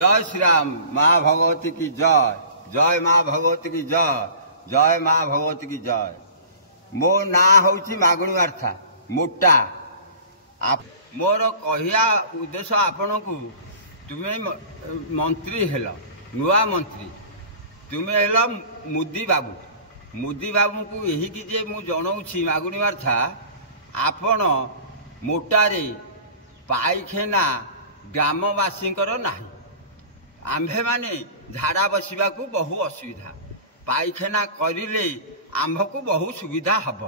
जय श्री राम। माँ भगवती की जय। जय माँ भगवती की जय। जय माँ भगवती की जय। मो ना हूँ मागुणी मार्था मोटा। मोर कहया उद्देश्य आपण को तुम्हें मंत्री हेल नुआ मंत्री तुम्हें हेल मोदी बाबू को यही कि जे मु जनाऊँगी मागुणी मार्था आपण मोटारे पाइखाना ग्रामवासी नाही। आम्भे माने झाड़ा बसवा को बहु असुविधा पाइखाना करिले आम्भ को बहु सुविधा हब।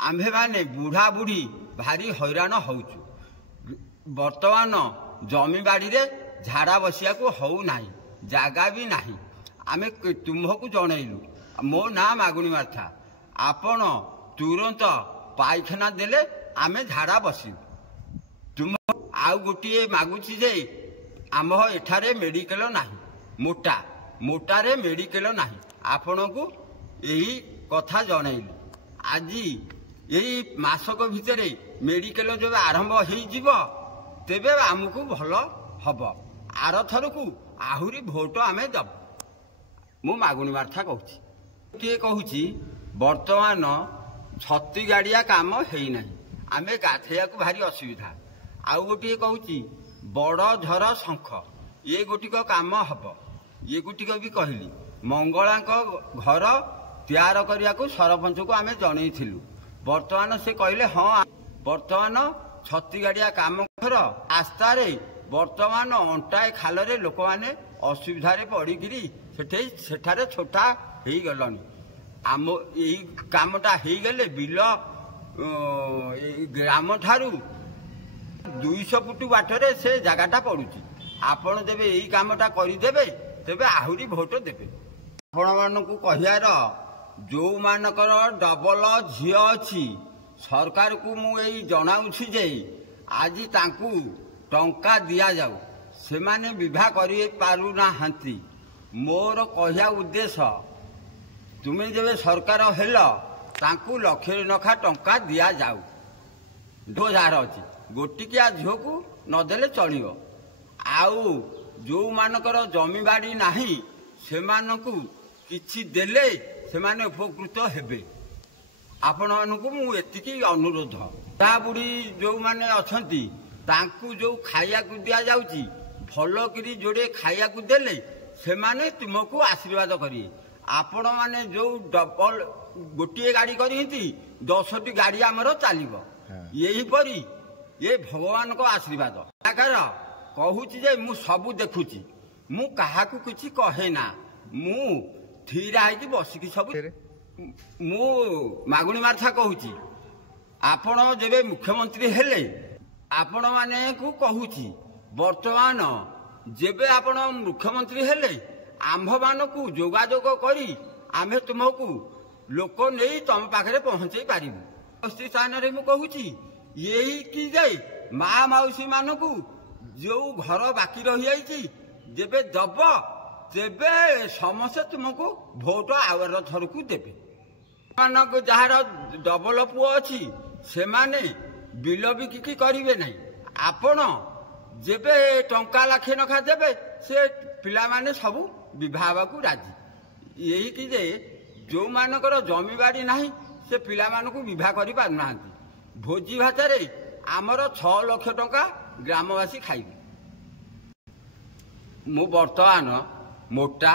आम्भे माने बुढ़ा बुढ़ी भारी हैरान होचु। वर्तमान जमी बाड़ी रे झाड़ा बसिया को हौ नाही जागा भी नाही। आमे तुम्हकु जनइलु मो ना मागुणी मार्था आपण तुरंत पाइखाना देले आमे झाड़ा बसिबु। तुम आउ गोटे मागुची जे आम एठारे मेडिकल नाही मोटारे मेडिकल नाही। आपण को यही कथा जनइलु। आज यही मासक भितर मेडिकल जब आरंभ हो तेबे आमको भल हब। आर थर को आहुरी भोट आमे दब। मु मागुणी मार्था कहूँ वर्तमान छत्ती गाड़िया काम है ना आमे गाधेया को भारी असुविधा। आउ गोटे कहूँ बड़ झर शंख ये गोटिक काम हब। ये गोटिक भी कहली मंगला घर तैयार करने को सरपंच को आमे जनइथिलु। वर्तमान से कहले हाँ वर्तमान छत्ती गाड़िया काम घर रास्तार वर्तमान अंटाए खाल लोक मैंने असुविधा पड़िकी सेठारे छोटा हो गलनी। आम यही कामटा हो गले बिल ग्राम ठारू 200 फुट बाटरे से जगटा पड़ुची। आपण देवे यही कामटा करदेवे तेबे आहुरी भोट देवे। आपण मानकु कहियार जो मानकर डबल झी अच्छी सरकार को मुझे जनाऊँगी जे आज तांकु टंका दिया जाऊ से माने विवाह कर पारु नाहंती। मोर कहया उद्देश्य तुम्हें जब सरकार हेल तांकु लक्ष लखा टंका दिया जाऊ। दो जार अच्छी गोटिकिया झील को नदेले चलो। आउ जो मानकर जमी बाड़ी नाही से मानकु किछि देले से माने उपकृत हेबे। आपण मानकु मु एतिकी अनुरोध ता बुढ़ी जो माने अछंती तांकु जो खाया को दिया जाउची भलो करी जोड़े खाया को देले से माने तुमको आशीर्वाद करिए। आपण माने जो डबल गोटे गाड़ी करी 10टी गाड़ी आमर चलो यही परी ये भगवान को आशीर्वाद। कहूँ जे मु सबू देखुची मु कहा किसी कहे ना मु थीरा है बसिकी सब मु मागुणी मार्था कहूँ आपण जेबे मुख्यमंत्री हेले आपण माने को कहूँ वर्तमान जेबे आपण मुख्यमंत्री हेले आम्भ मान को जोगाजोग करी आमे तुमको लोक नहीं तुम पाखे पहुँचे पारू। स्थान मु कहूँ यही कि जाए माँ मौसी मान को जो घर बाकी रही जाइए जेबे दब तेबे समस्ते तुमको भोट आवर थर को देवे। मानक जार डबल पुओ अच्छी से माने बिल बिकी करेंगे ना। आपण जेबे टंका लाखे नखा देवे से पिला माने सबू विवाह को राजी। यही कि जे जो मानकर जमी बाड़ी नाही से पिला मानकु विवाह करि पारु नाहंती। भोजी भातारे आमर 6 लाख टंका ग्रामवासी खाइबे। मु वर्तमान मोटा